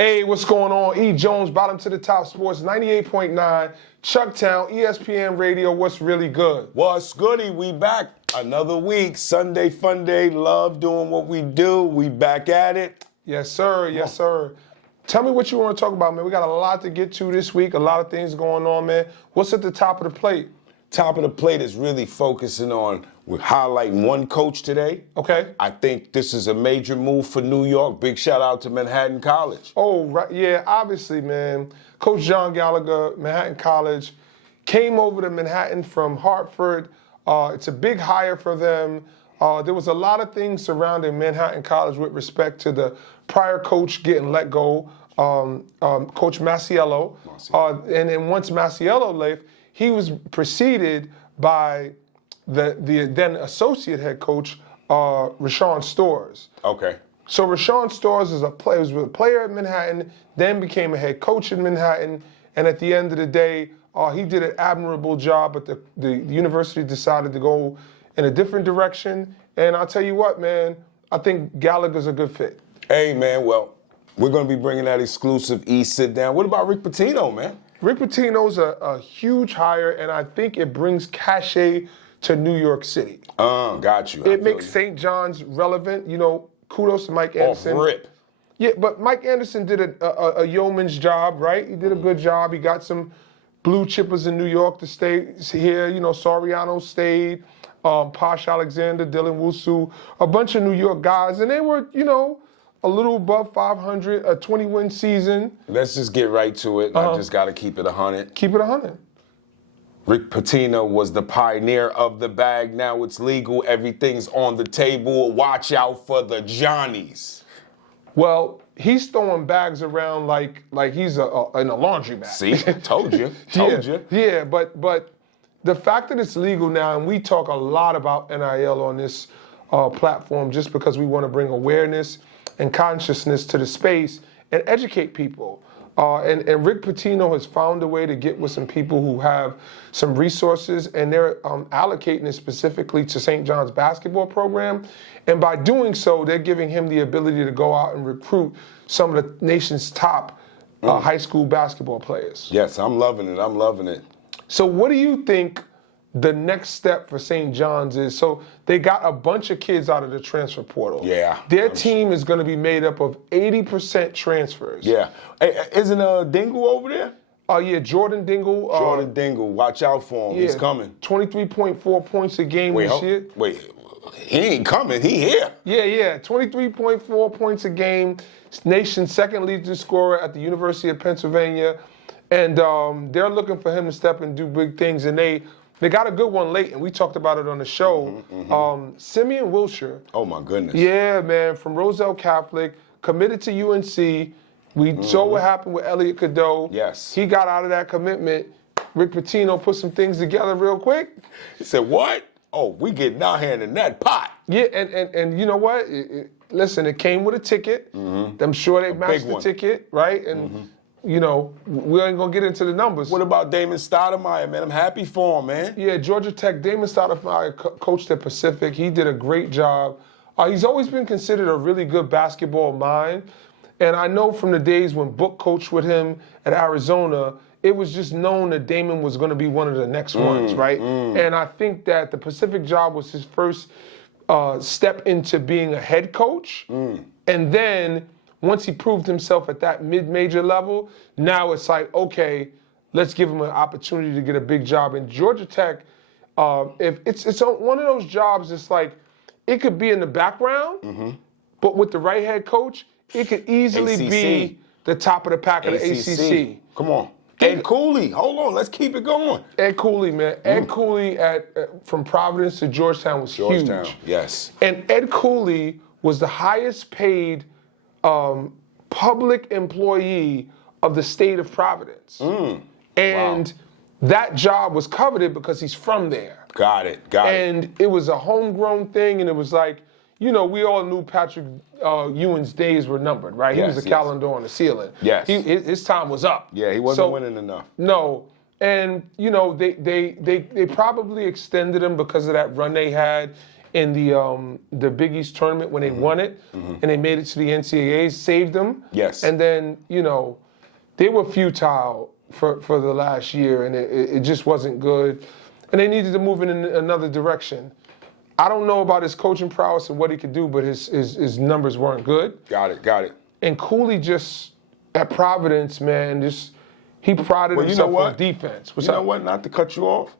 Hey, what's going on? E. Jones, Bottom to the Top Sports, 98.9, Chucktown, ESPN Radio, what's really good? What's goody? We back. Another week, Sunday fun day, love doing what we do. We back at it. Yes, sir, yes, sir. Tell me what you want to talk about, man. We got a lot to get to this week, a lot of things going on, man. What's at the top of the plate? Top of the plate is really focusing on, we're highlighting one coach today. Okay. I think this is a major move for New York. Big shout out to Manhattan College. Oh, right. Yeah, obviously, man. Coach John Gallagher, Manhattan College, came over to Manhattan from Hartford. It's a big hire for them. There was a lot of things surrounding Manhattan College with respect to the prior coach getting let go, Coach Masiello. And then once Masiello left, he was preceded by the then associate head coach, Rashawn Storrs. Okay. So Rashawn Storrs was a player at Manhattan, then became a head coach in Manhattan, and at the end of the day, he did an admirable job, but the university decided to go in a different direction. And I'll tell you what, man, I think Gallagher's a good fit. Hey, man, well, we're going to be bringing that exclusive sit down. What about Rick Pitino, man? Rick Pitino's a huge hire, and I think it brings cachet to New York City. Got you. It makes St. John's relevant. You know, kudos to Mike Anderson. Off rip. Yeah, but Mike Anderson did a yeoman's job, right? He did a good job. He got some blue chippers in New York to stay here. You know, Soriano stayed, Posh Alexander, Dylan Wusu, a bunch of New York guys, and they were, you know, a little above 500, a 20-win season. Let's just get right to it. I just got to keep it 100. Keep it 100. Rick Pitino was the pioneer of the bag. Now it's legal. Everything's on the table. Watch out for the Johnnies. Well, he's throwing bags around like he's in a laundry bag. See, told you, told you. Yeah, but the fact that it's legal now, and we talk a lot about NIL on this platform just because we want to bring awareness and consciousness to the space and educate people. And Rick Pitino has found a way to get with some people who have some resources, and they're allocating it specifically to St. John's basketball program. And by doing so, they're giving him the ability to go out and recruit some of the nation's top high school basketball players. Yes, I'm loving it. I'm loving it. So what do you think the next step for St. John's is? So they got a bunch of kids out of the transfer portal. Yeah. Their team is going to be made up of 80% transfers. Yeah. Hey, isn't Dingle over there? Yeah, Jordan Dingle. Jordan Dingle, watch out for him. Yeah, he's coming. 23.4 points a game this year. Wait, he ain't coming. He here. Yeah. 23.4 points a game. Nation's second leading scorer at the University of Pennsylvania. And they're looking for him to step and do big things. And they got a good one late, and we talked about it on the show. Simeon Wilshire. Oh, my goodness. Yeah, man, from Roselle Catholic, committed to UNC. We saw what happened with Elliot Cadeau. Yes. He got out of that commitment. Rick Pitino put some things together real quick. He said, what? Oh, we getting our hand in that pot. Yeah, and you know what? Listen, it came with a ticket. I'm sure they matched the ticket, right? And you know, we ain't gonna get into the numbers. What about Damon Stoudemire, man? I'm happy for him, man. Yeah, Georgia Tech, Damon Stoudemire coached at Pacific. He did a great job. He's always been considered a really good basketball mind. And I know from the days when Book coached with him at Arizona, it was just known that Damon was gonna be one of the next ones, right? And I think that the Pacific job was his first step into being a head coach. And then once he proved himself at that mid-major level, now it's like, okay, let's give him an opportunity to get a big job. And Georgia Tech, if it's one of those jobs, it's like, it could be in the background, but with the right head coach, it could easily be the top of the pack of the ACC. Come on. Ed Cooley, hold on, let's keep it going. Ed Cooley, man. Ed Cooley from Providence to Georgetown was huge. Yes. And Ed Cooley was the highest paid public employee of the state of Providence. And that job was coveted because he's from there. Got it. And it was a homegrown thing, and it was like, you know, we all knew Patrick Ewing's days were numbered, right? He was a calendar on the ceiling. Yes. His time was up. Yeah, he wasn't winning enough. No. And, you know, they probably extended him because of that run they had in the Big East tournament when they won it, and they made it to the NCAAs, saved them. Yes. And then, they were futile for the last year, and it just wasn't good. And they needed to move in another direction. I don't know about his coaching prowess and what he could do, but his numbers weren't good. Got it. And Cooley just, at Providence, man, he prided himself on defense. You know what? Not to cut you off.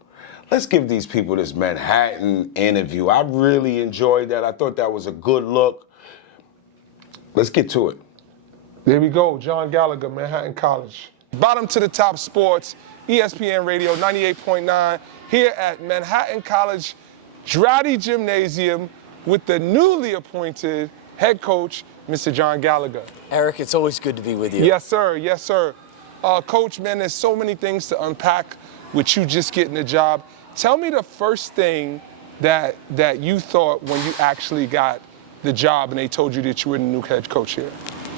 Let's give these people this Manhattan interview. I really enjoyed that. I thought that was a good look. Let's get to it. There we go. John Gallagher, Manhattan College. Bottom to the top sports, ESPN Radio 98.9, here at Manhattan College Dratty Gymnasium with the newly appointed head coach, Mr. John Gallagher. Eric, it's always good to be with you. Yes, sir. Yes, sir. Coach, man, there's so many things to unpack with you just getting the job. Tell me the first thing that you thought when you actually got the job and they told you that you were the new head coach here.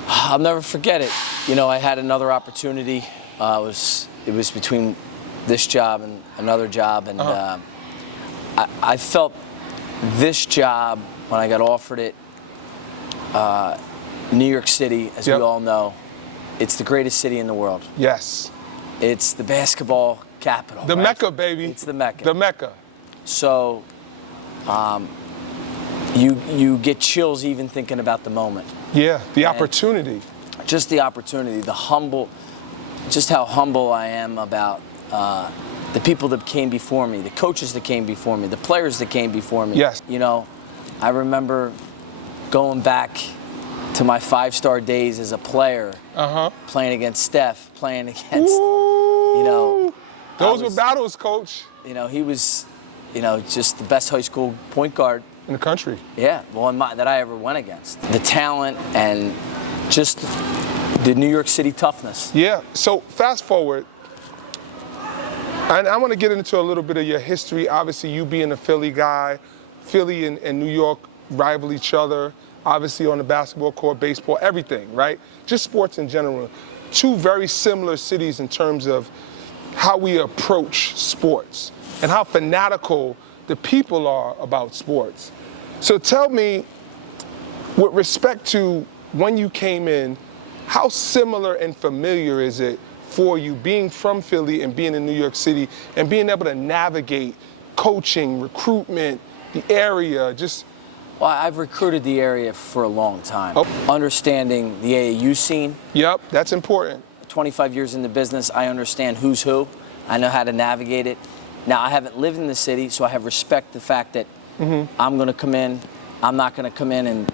I'll never forget it. I had another opportunity. It was between this job and another job, and I felt this job when I got offered it. New York City, as we all know, it's the greatest city in the world. Yes. It's the basketball capital. The right? Mecca, baby. It's the Mecca. The Mecca. So, you get chills even thinking about the moment. Yeah, the opportunity. Just the opportunity, just how humble I am about the people that came before me, the coaches that came before me, the players that came before me. Yes. I remember going back to my 5-star days as a player, playing against Steph, playing against, Those were battles, Coach. He was, just the best high school point guard in the country. Yeah, that I ever went against. The talent and just the New York City toughness. Yeah, so fast forward, and I want to get into a little bit of your history. Obviously, you being a Philly guy, Philly and New York rival each other, obviously on the basketball court, baseball, everything, right? Just sports in general. Two very similar cities in terms of how we approach sports and how fanatical the people are about sports. So tell me, with respect to when you came in, how similar and familiar is it for you being from Philly and being in New York City and being able to navigate coaching, recruitment, the area, just... Well, I've recruited the area for a long time. Understanding the AAU scene. Yep, that's important. 25 years in the business, I understand who's who. I know how to navigate it. Now, I haven't lived in the city, so I have respect the fact that I'm going to come in. I'm not going to come in and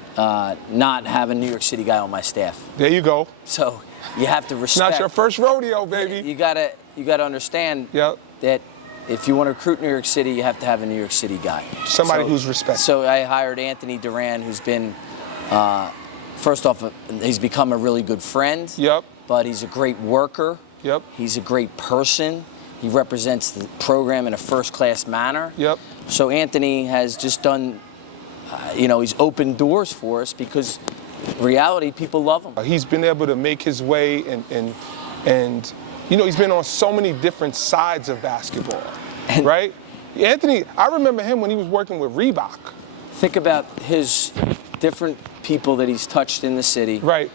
not have a New York City guy on my staff. There you go. So you have to respect. It's not your first rodeo, baby. You gotta understand that if you want to recruit New York City, you have to have a New York City guy. Somebody who's respected. So I hired Anthony Duran, who's been, first off, he's become a really good friend. Yep. But he's a great worker. Yep. He's a great person. He represents the program in a first-class manner. Yep. So Anthony has just done, he's opened doors for us because reality, people love him. He's been able to make his way and he's been on so many different sides of basketball, right? Anthony, I remember him when he was working with Reebok. Think about his different people that he's touched in the city. Right.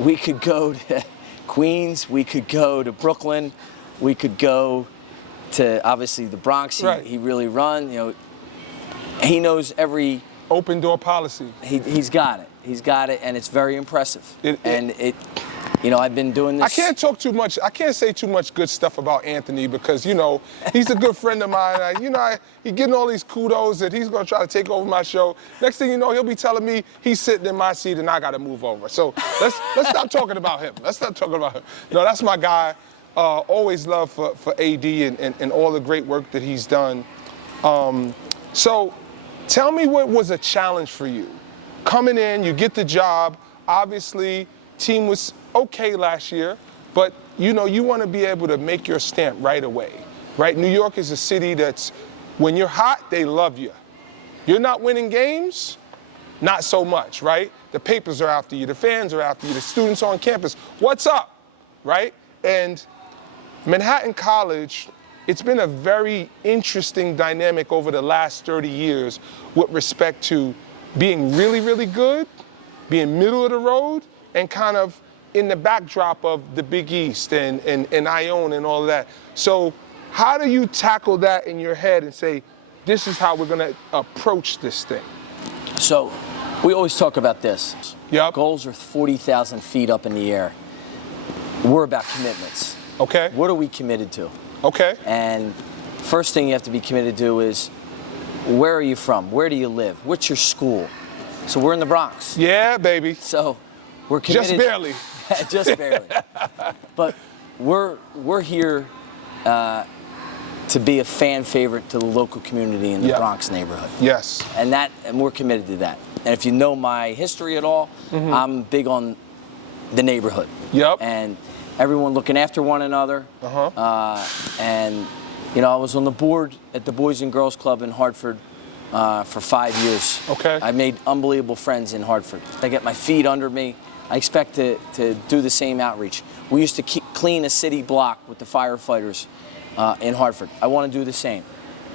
We could go to Queens, we could go to Brooklyn, we could go to, obviously, the Bronx. He really run, he knows every... Open door policy. He's got it. He's got it, and it's very impressive. I've been doing this. I can't talk too much. I can't say too much good stuff about Anthony because, he's a good friend of mine. He's getting all these kudos that he's going to try to take over my show. Next thing you know, he'll be telling me he's sitting in my seat and I got to move over. So let's stop talking about him. Let's stop talking about him. No, that's my guy. Always love for AD and all the great work that he's done. So tell me what was a challenge for you. Coming in, you get the job. Obviously, team was okay last year, but you want to be able to make your stamp right away, right? New York is a city that's, when you're hot, they love you. You're not winning games, not so much, right? The papers are after you, the fans are after you, the students on campus. What's up, right? And Manhattan College it's been a very interesting dynamic over the last 30 years with respect to being really, really good, being middle of the road, and kind of in the backdrop of the Big East and Ione and all of that. So how do you tackle that in your head and say, this is how we're going to approach this thing? So we always talk about this. Yep. Goals are 40,000 feet up in the air. We're about commitments. Okay. What are we committed to? Okay. And first thing you have to be committed to is, where are you from? Where do you live? What's your school? So we're in the Bronx. Yeah, baby. So we're committed. Just barely. Just barely. But we're here to be a fan favorite to the local community in the Bronx neighborhood. Yes. And we're committed to that. And if you know my history at all, I'm big on the neighborhood. Yep. And everyone looking after one another. And I was on the board at the Boys and Girls Club in Hartford for 5 years. Okay. I made unbelievable friends in Hartford. I get my feet under me. I expect to do the same outreach. We used to clean a city block with the firefighters in Hartford. I want to do the same.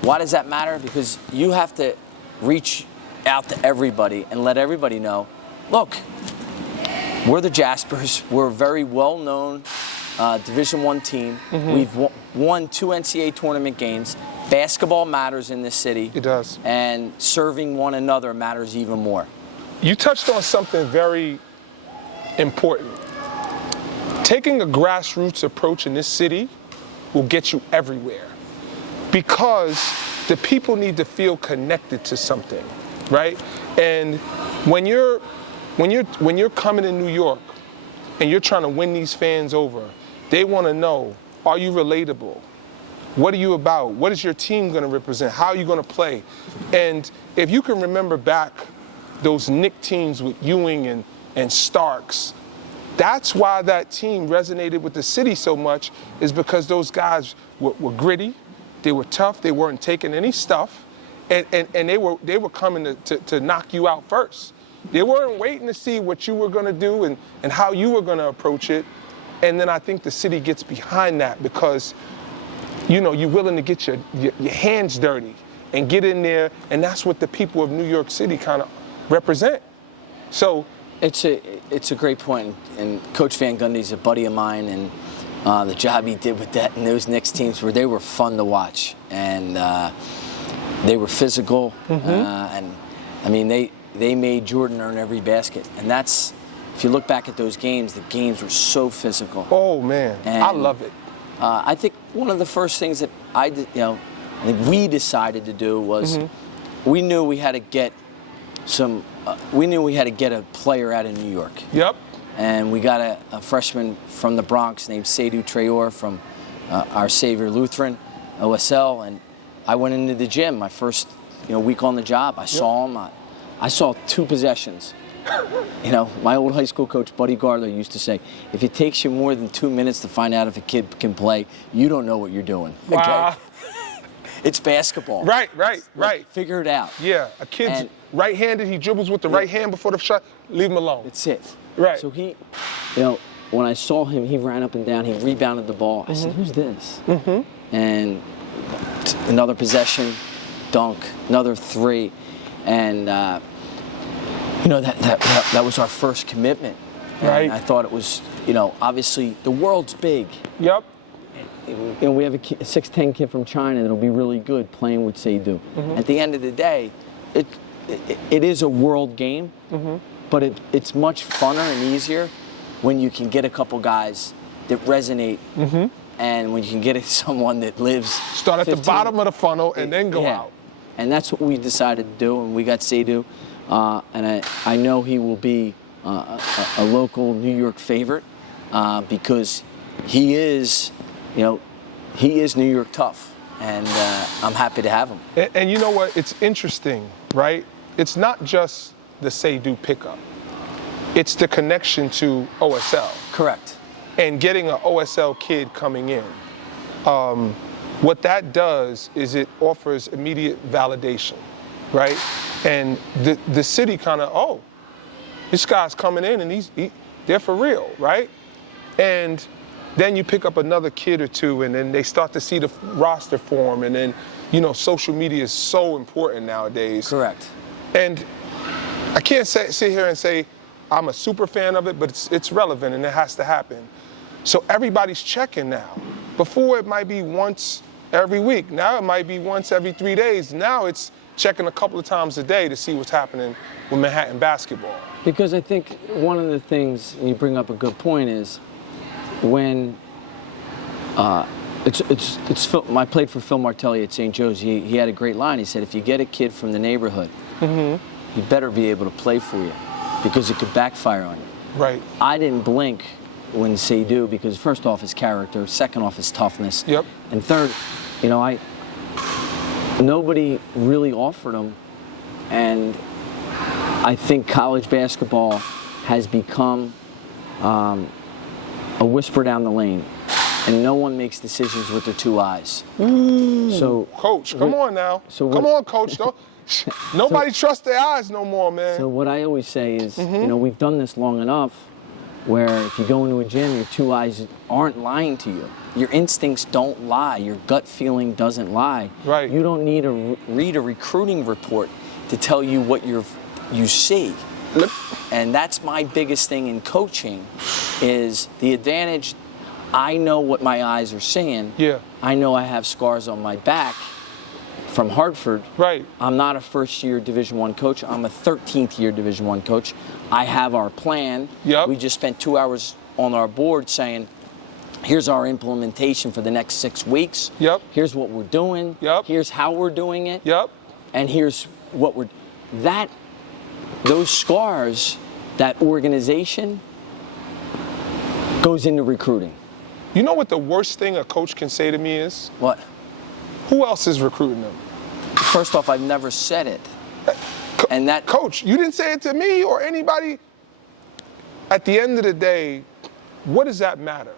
Why does that matter? Because you have to reach out to everybody and let everybody know, look, we're the Jaspers. We're a very well-known Division I team. We've won 2 NCAA tournament games. Basketball matters in this city. It does. And serving one another matters even more. You touched on something very important. Taking a grassroots approach in this city will get you everywhere, because the people need to feel connected to something, right? And when you're coming in New York and you're trying to win these fans over, they want to know, are you relatable? What are you about? What is your team going to represent? How are you going to play? And if you can remember back those Knick teams with Ewing and Starks, that's why that team resonated with the city so much, is because those guys were gritty, they were tough, they weren't taking any stuff, and they were coming to knock you out first. They weren't waiting to see what you were going to do and how you were going to approach it. And then I think the city gets behind that because, you're willing to get your hands dirty and get in there, and that's what the people of New York City kind of represent. So it's a great point, and Coach Van Gundy's a buddy of mine, and the job he did with that and those Knicks teams they were fun to watch, and they were physical, and I mean they made Jordan earn every basket, and that's, if you look back at those games, the games were so physical. Oh man, and I love it. I think one of the first things that I did, we decided to do was we knew we had to get a player out of New York. Yep. And we got a freshman from the Bronx named Seydou Traore from Our Savior Lutheran, OSL, and I went into the gym my first week on the job. I saw him. I saw 2 possessions. My old high school coach, Buddy Garler, used to say, if it takes you more than 2 minutes to find out if a kid can play, you don't know what you're doing. Wow. Okay? It's basketball. Right. Figure it out. Yeah, a kid's right-handed, he dribbles with the right hand before the shot, leave him alone. That's it. Right. So he, when I saw him, he ran up and down, he rebounded the ball. I said, who's this? And another possession, dunk, another 3. And, that was our first commitment. And Right. I thought it was, obviously the world's big. Yep. We have a 6'10" kid from China that'll be really good playing with Seydou. At the end of the day, it is a world game, but it's much funner and easier when you can get a couple guys that resonate, and when you can get someone that lives. Start at the bottom of the funnel and then go out. And that's what we decided to do, and we got Seydou, and I know he will be a local New York favorite because he is, he is New York tough, and I'm happy to have him. And you know what? It's interesting, right? It's not just the Seydou pickup. It's the connection to OSL. Correct. And getting an OSL kid coming in. What that does is it offers immediate validation, right? And the city kind of, this guy's coming in and they're for real, right? And then you pick up another kid or two, and then they start to see the roster form, and then, social media is so important nowadays. Correct. And I can't sit here and say I'm a super fan of it, but it's relevant and it has to happen. So everybody's checking now. Before it might be once every week. Now it might be once every 3 days. Now it's checking a couple of times a day to see what's happening with Manhattan basketball. Because I think one of the things, and you bring up a good point, is when I played for Phil Martelli at St. Joe's. He had a great line. He said, if you get a kid from the neighborhood, he better be able to play for you because it could backfire on you. Right. I didn't blink when Seydou, because first off his character, second off his toughness, Yep. and third, nobody really offered him, and I think college basketball has become a whisper down the lane, and no one makes decisions with their two eyes. Ooh, so, Coach, come on now. Come on, Coach. Don't. Nobody trusts their eyes no more, man. So what I always say is, we've done this long enough where if you go into a gym, your two eyes aren't lying to you. Your instincts don't lie. Your gut feeling doesn't lie. Right. You don't need to read a recruiting report to tell you what you see. And that's my biggest thing in coaching is the advantage. I know what my eyes are seeing. Yeah. I know I have scars on my back from Hartford. Right. I'm not a first-year Division I coach. I'm a 13th-year Division I coach. I have our plan. Yep. We just spent 2 hours on our board saying, here's our implementation for the next 6 weeks. Yep. Here's what we're doing. Yep. Here's how we're doing it. Yep. And here's what those scars, that organization goes into recruiting. You know what the worst thing a coach can say to me is? What? Who else is recruiting them? First off, I've never said it. And that Coach, you didn't say it to me or anybody. At the end of the day, what does that matter?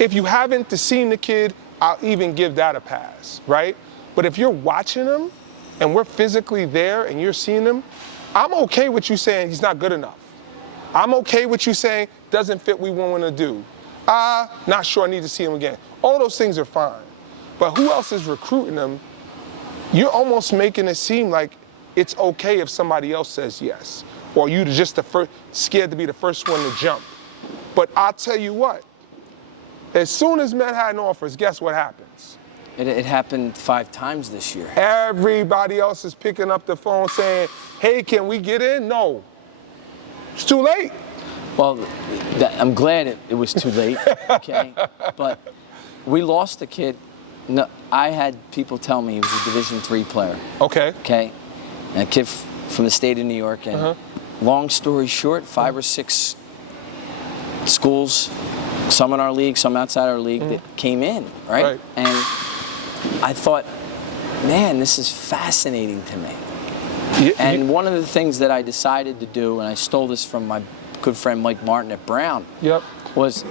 If you haven't seen the kid, I'll even give that a pass, right? But if you're watching him and we're physically there and you're seeing him, I'm okay with you saying he's not good enough. I'm okay with you saying doesn't fit what we want to do. Not sure I need to see him again. All those things are fine. But who else is recruiting them? You're almost making it seem like it's okay if somebody else says yes, or you're just scared to be the first one to jump. But I'll tell you what, as soon as Manhattan offers, guess what happens? it happened 5 times this year. Everybody else is picking up the phone saying, hey, can we get in? No. It's too late. Well, I'm glad it was too late, okay? But we lost a kid. No, I had people tell me he was a Division III player. Okay. Okay? And a kid from the state of New York. And long story short, 5 or 6 schools, some in our league, some outside our league, that came in, right? And I thought, man, this is fascinating to me. And one of the things that I decided to do, and I stole this from my good friend Mike Martin at Brown, was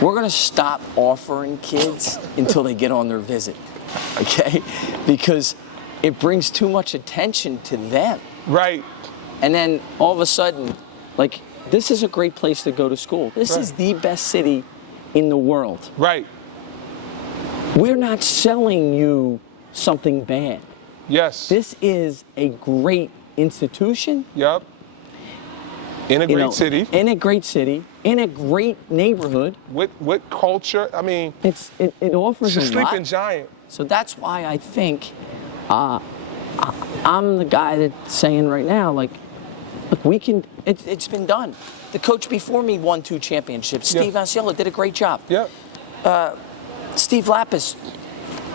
we're going to stop offering kids until they get on their visit, okay? Because it brings too much attention to them. Right. And then all of a sudden, like, this is a great place to go to school. This is the best city in the world. Right. We're not selling you something bad. Yes. This is a great institution. Yep. In a great city. In a great city. In a great neighborhood. With culture. I mean, it offers it's a lot. sleeping giant. So that's why I think I'm the guy that's saying right now, like, look, we can. It's been done. The coach before me won 2 championships. Steve Asiello did a great job. Yep. Steve Lapis,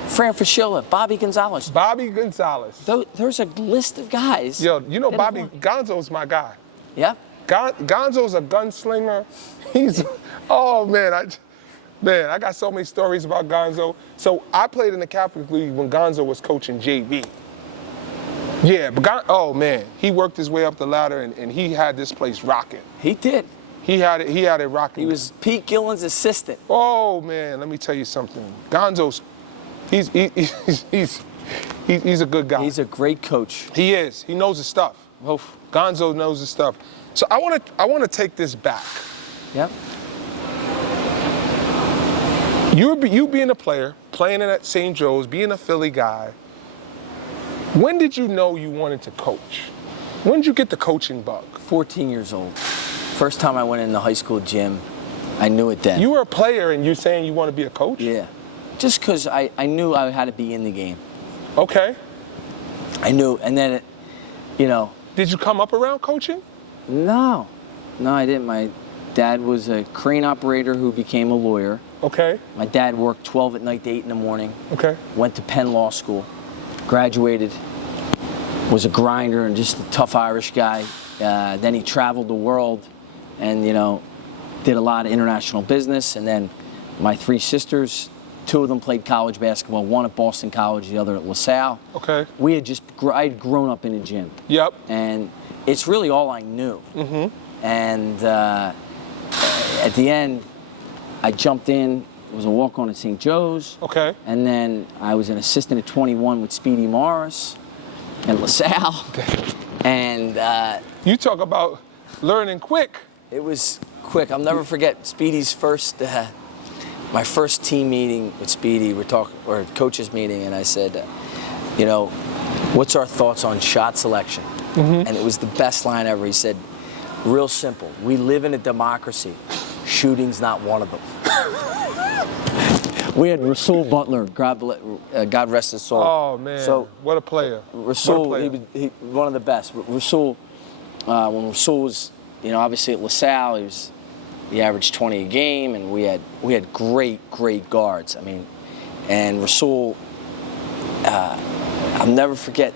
Fran Fraschilla, Bobby Gonzalez. Bobby Gonzalez. There's a list of guys. Yo, you know Bobby Gonzo's my guy. Yeah. Gonzo's a gunslinger. He's, oh man, I got so many stories about Gonzo. So I played in the Catholic League when Gonzo was coaching JV. Yeah, but oh man, he worked his way up the ladder and he had this place rocking. He did. He had it rocking. He was Pete Gillen's assistant. Oh man, let me tell you something. Gonzo's, he's a good guy. He's a great coach. He is. He knows his stuff. Oof. Gonzo knows his stuff. So I want to take this back. Yep. You being a player, playing at St. Joe's, being a Philly guy, when did you know you wanted to coach? When did you get the coaching bug? 14 years old. First time I went in the high school gym, I knew it then. You were a player and you're saying you want to be a coach? Yeah. Just because I knew I had to be in the game. Okay. I knew, and then, Did you come up around coaching? No, I didn't. My dad was a crane operator who became a lawyer. Okay. My dad worked 12 at night to 8 in the morning. Okay. Went to Penn Law School, graduated, was a grinder and just a tough Irish guy. Then he traveled the world and, did a lot of international business. And then my 3 sisters, 2 of them played college basketball, one at Boston College, the other at LaSalle. Okay. I'd grown up in a gym. Yep. And it's really all I knew. Mm-hmm. And at the end, I jumped in. It was a walk-on at St. Joe's. Okay. And then I was an assistant at 21 with Speedy Morris and LaSalle. And You talk about learning quick. it was quick. I'll never forget Speedy's my first team meeting with Speedy. Or coaches meeting, and I said, what's our thoughts on shot selection? Mm-hmm. And it was the best line ever. He said, real simple. We live in a democracy. Shooting's not one of them. We had Rasul Butler, God rest his soul. Oh, man. So what a player. Rasul, What a player. he one of the best. Rasul, when Rasul was, obviously at LaSalle, he averaged 20 a game, and we had great guards. I mean, and Rasul, I'll never forget.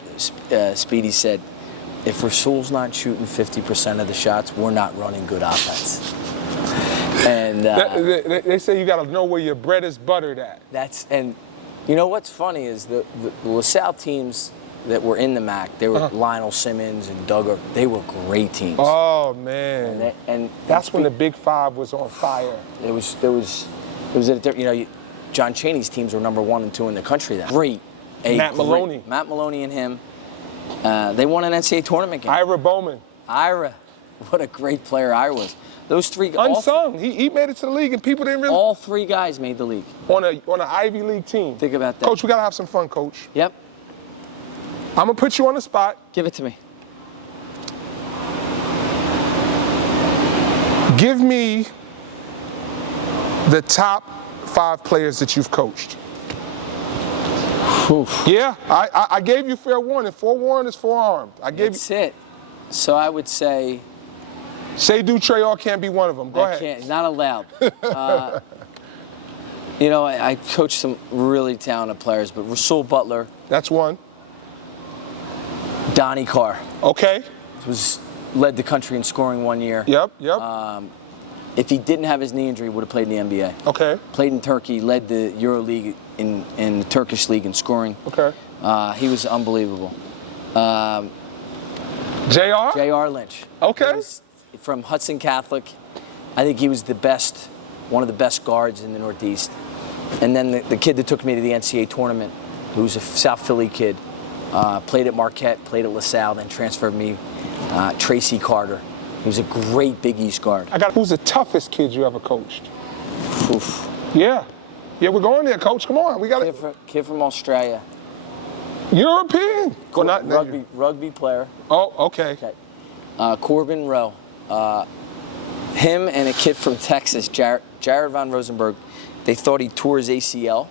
Speedy said, if Rasul's not shooting 50% of the shots, we're not running good offense. And they say you got to know where your bread is buttered at. and what's funny is the LaSalle teams that were in the MAC, they were Lionel Simmons and Doug. They were great teams. Oh man! And that's when the Big Five was on fire. It was John Chaney's teams were number 1 and 2 in the country then. Matt Maloney and him. They won an NCAA tournament game. Ira Bowman. What a great player Ira was. Those 3 unsung. He made it to the league, and people didn't really. All 3 guys made the league on an Ivy League team. Think about that, Coach. We gotta have some fun, Coach. Yep. I'm gonna put you on the spot. Give it to me. Give me the top 5 players that you've coached. Oof. Yeah, I gave you fair warning. Forewarned is forearmed. That's it. So I would say. Seydou Traore can't be one of them. Go ahead. He's not allowed. I coached some really talented players, but Rasul Butler. That's one. Donnie Carr. Okay. Led the country in scoring one year. Yep. If he didn't have his knee injury, he would have played in the NBA. Okay. Played in Turkey, led the EuroLeague in the Turkish league in scoring. Okay. He was unbelievable. J.R.? J.R. Lynch. Okay. He was from Hudson Catholic. I think he was one of the best guards in the Northeast. And then the kid that took me to the NCAA tournament, who was a South Philly kid, played at Marquette, played at LaSalle, then transferred me, Tracy Carter. He was a great Big East guard. Who's the toughest kid you ever coached? Oof. Yeah, we're going there, Coach. Come on, we got it. Kid from Australia. European. Well, not rugby player. Oh, okay. Corbin Rowe. Him and a kid from Texas, Jared Von Rosenberg, they thought he tore his ACL.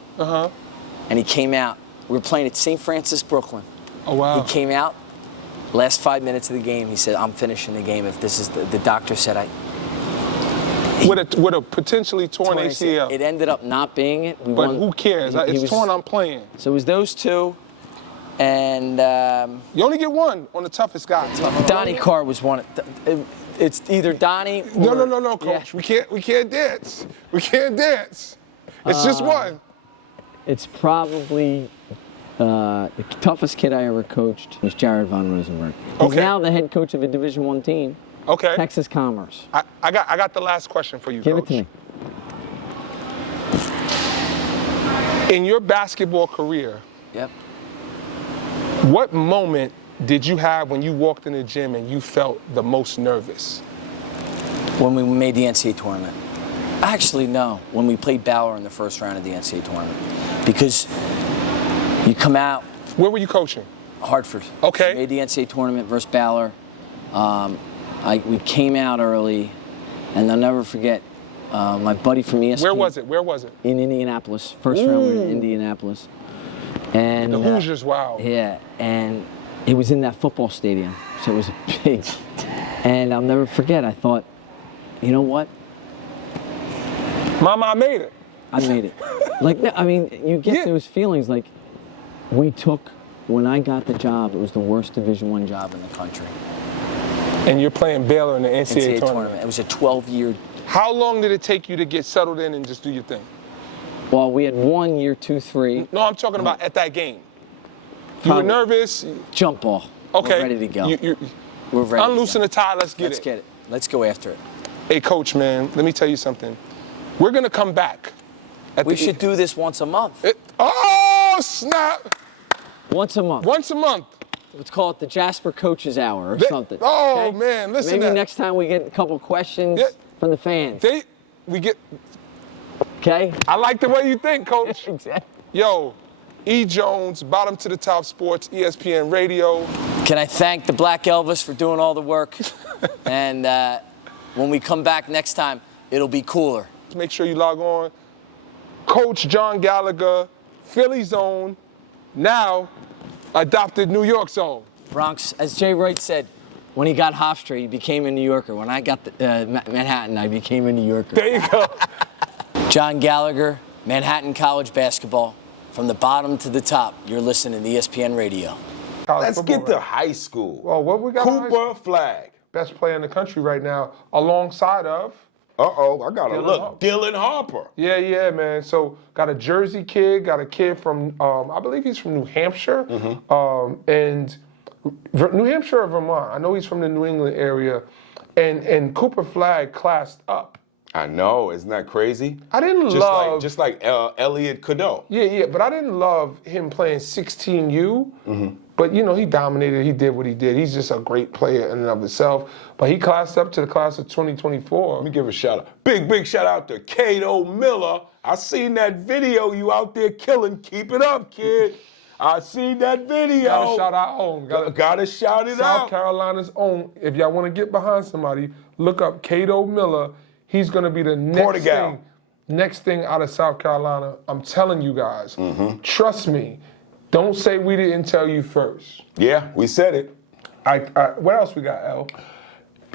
And he came out. We were playing at St. Francis, Brooklyn. Oh, wow. He came out. Last 5 minutes of the game, he said, I'm finishing the game if this is the doctor said with a potentially torn ACL. It ended up not being it. But who cares? It's torn, I'm playing. So it was those 2. And you only get one on the toughest guy. Donnie Carr was one. It's either Donnie or... No, Coach. Yeah. We can't dance. We can't dance. It's just one. It's probably the toughest kid I ever coached was Jared Von Rosenberg. He's now the head coach of a Division I team. Okay. Texas Commerce. I got the last question for you, Give Coach. it to me. In your basketball career, Yep. What moment did you have when you walked in the gym and you felt the most nervous? When we made the NCAA tournament. Actually, no. When we played Bauer in the first round of the NCAA tournament, because you come out. Where were you coaching? Hartford. Okay. Made the NCAA tournament versus Bauer. We came out early, and I'll never forget my buddy from ESPN. Where was it? In Indianapolis. First round we were in Indianapolis. And The Hoosiers, wow. Yeah, and it was in that football stadium, so it was big. And I'll never forget, I thought, you know what? Mama, I made it. I made it. I mean, you get those feelings like when I got the job, it was the worst Division I job in the country. And you're playing Baylor in the NCAA tournament. It was a 12-year. How long did it take you to get settled in and just do your thing? Well, we had 1 year, 2, 3. No, I'm talking about at that game. You were nervous? Jump ball. Okay. We're ready to go. We're ready. Unloosen the tie. Let's get it. Let's get it. Let's go after it. Hey, Coach, man, let me tell you something. We're going to come back. We should do this once a month. Oh, snap. Once a month. Once a month. Let's call it the Jasper Coaches Hour or something. Oh, okay? man, listen. Maybe next time we get a couple questions from the fans. Okay? I like the way you think, Coach. Exactly. Yo, E. Jones, Bottom to the Top Sports, ESPN Radio. Can I thank the Black Elvis for doing all the work? And when we come back next time, it'll be cooler. Make sure you log on. Coach John Gallagher, Philly Zone, now adopted New York Zone. Bronx, as Jay Wright said, when he got Hofstra, he became a New Yorker. When I got Manhattan, I became a New Yorker. There you go. John Gallagher, Manhattan College basketball. From the bottom to the top, you're listening to ESPN Radio. Let's get to high school. Well, what we got? Cooper Flag. Best player in the country right now, alongside of. Uh-oh, I got to look. Dylan Harper. Yeah, man. So got a Jersey kid, got a kid from, I believe he's from New Hampshire. And New Hampshire or Vermont. I know he's from the New England area. And Cooper Flag classed up. I know, isn't that crazy? I didn't love... Just like Elliot Cadeau. Yeah, but I didn't love him playing 16U. But, you know, he dominated. He did what he did. He's just a great player in and of himself. But he classed up to the class of 2024. Let me give a shout out. Big shout out to Cato Miller. I seen that video you out there killing. Keep it up, kid. I seen that video. Gotta shout our own. Gotta shout it out. South Carolina's own. If y'all want to get behind somebody, look up Cato Miller. He's going to be the next thing out of South Carolina. I'm telling you guys. Trust me. Don't say we didn't tell you first. Yeah, we said it. What else we got, L?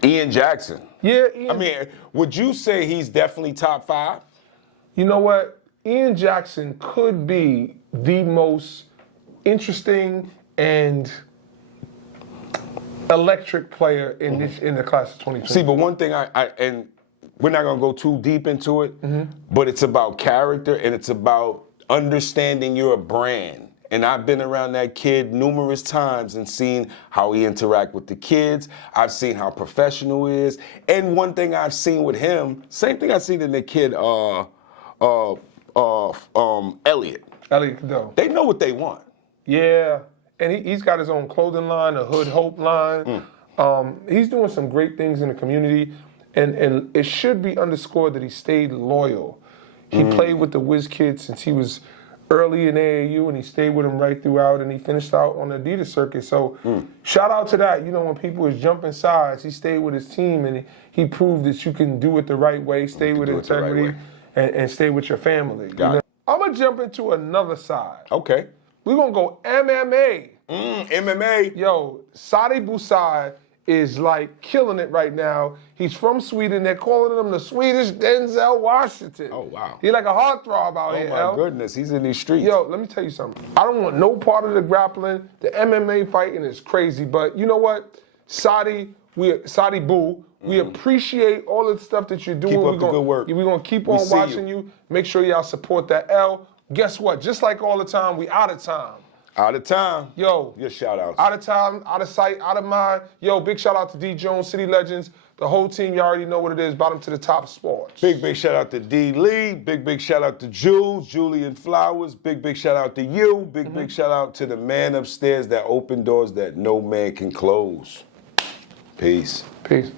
Ian Jackson. Yeah, Ian. I mean, would you say he's definitely top 5? You know what? Ian Jackson could be the most interesting and electric player in the class of 2020. See, but one thing and we're not going to go too deep into it, but it's about character and it's about understanding your brand. And I've been around that kid numerous times and seen how he interact with the kids. I've seen how professional he is. And one thing I've seen with him, same thing I've seen in the kid, Elliot. Elliot Cadeau. They know what they want. Yeah. And he's got his own clothing line, a Hood Hope line. He's doing some great things in the community. And it should be underscored that he stayed loyal. He played with the Whiz Kids since he was early in AAU, and he stayed with him right throughout, and he finished out on the Adidas circuit. So shout out to that. You know, when people was jumping sides, he stayed with his team, and he proved that you can do it the right way, stay with integrity, and stay with your family. I'm going to jump into another side. Okay. We're going to go MMA. MMA. Yo, Sadi Busai is like killing it right now. He's from Sweden. They're calling him the Swedish Denzel Washington. Oh, wow. He's like a heartthrob out here, Oh, my goodness. He's in these streets. Yo, let me tell you something. I don't want no part of the grappling. The MMA fighting is crazy. But you know what? Sadi Boo, we appreciate all the stuff that you're doing. Keep up the good work. We're going to keep on watching you. Make sure y'all support that L. Guess what? Just like all the time, we out of time. Out of time. Yo. Your shout outs. Out of time, out of sight, out of mind. Yo, big shout out to D. Jones, City Legends. The whole team, you already know what it is. Bottom to the Top Sports. Big shout out to D. Lee. Big shout out to Jules, Julian Flowers. Big shout out to you. Big shout out to the man upstairs that opened doors that no man can close. Peace. Peace.